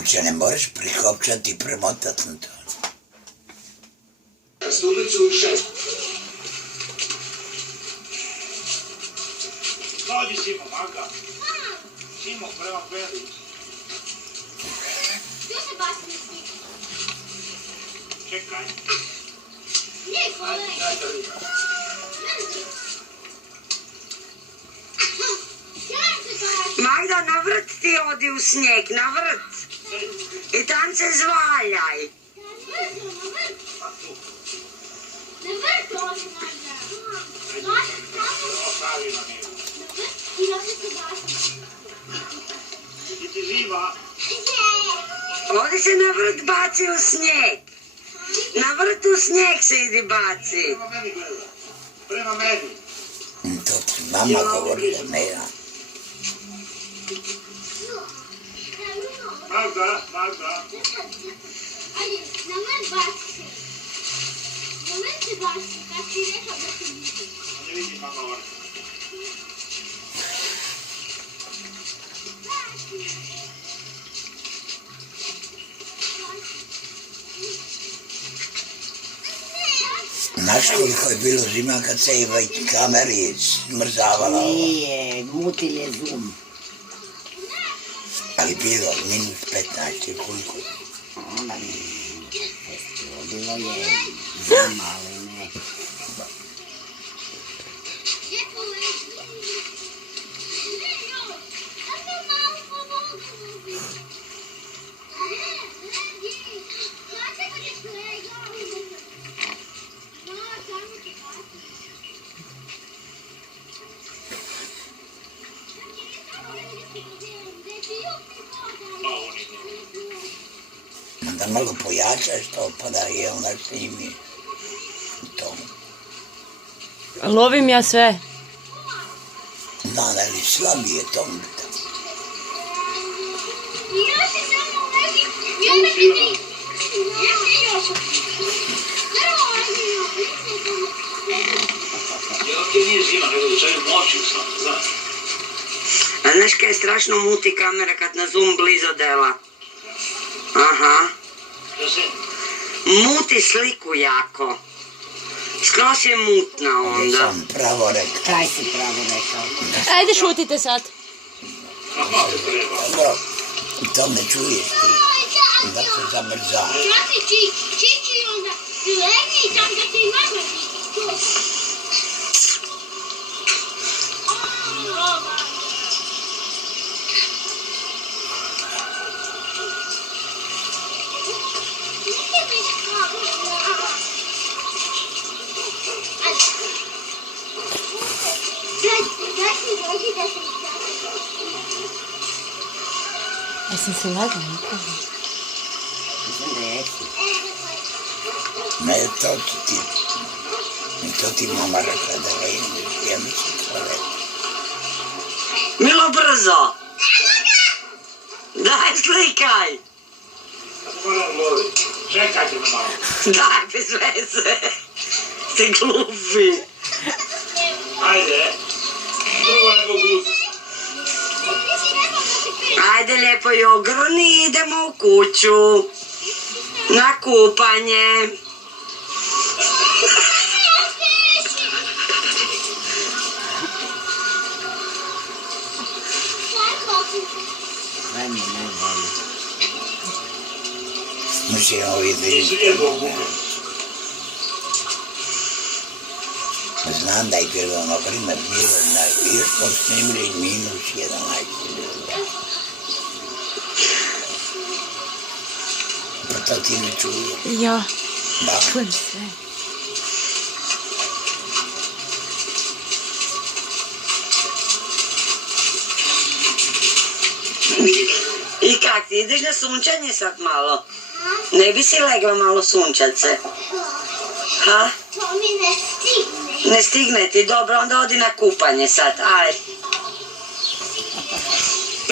Uče ne moraš prikopčati i premotati na to. Studicu 6. Dođi Simo, maka. Simo, prema Beli. Gdje se baci na sliku? Čekaj. Nije kolega. Daj da vidim. Magda, na vrt ti odi u snijeg, na vrt. I tam se zvaljaj. Na vrt odi Magda. Ostavi na njegu. I na vrt se baci. I ti živa. Odi se na vrt baci u snijeg. Na vrt u snijeg se idi baci. Prema meni gleda. Prema meni. To ti mama govorila, ne ja. Magda, Magda. Ali, na vrt baci se. Na vrt se baci, kad ti rekao da se vidi. Ne vidim mama vrta. Znaš koliko je bilo zima kad se i kameri smrzavala ovo? Nije, mutil je zoom. Ali bilo minus 15 ili koliko? Onda nije festival, bilo je zoom, ali ne. Lijepo leži. Ne, joj. A to malo pomogu. Ne, leži. Znate kad je kolega? No, samo te baci. Onda malo pojačaš to pa da je onda snimi to. Lovim ja sve. Da, ali slabije to. Još je samo leži. I onda ti ti. Još. Ja ovdje nije zima, nego da čaju moći sam, znaš. A znaš kaj je strašno muti kamera kad na zoom blizu dela? Aha. Da se... Muti sliku jako. Skroz je mutna Onda onda. sam pravo rekao. Kaj si pravo rekao? Ajde šutite sad. Aha, te treba. Dobro, to me čuješ ti. Da se zamrzava. Znači čiči i onda leži i tam da ti mama vidi. Jesam se lagala? Mislim da jesi. Ne, to ti mama rekla da ga imaš, ja mislim to rekla. Milo, brzo! Daj, slikaj! Kako moram loviti? Čekajte me malo. Daj, bez veze. Ste glupi. Ajde. Drugo nego glupi. Ajde, lijepo i ogrni, idemo u kuću. Na kupanje. Sve mi je najbolje. Mislim, ovi Nisu lijepo gume. znam da je bilo, na primjer, još smo snimili minus 11. Pa to ti ne čuje. Ja, Da. čujem sve. I kak ti ideš na sunčanje sad malo? Ne bi si legla malo sunčat se? Ha? To mi ne stigne. Ne stigne ti, dobro, onda odi na kupanje sad, aj.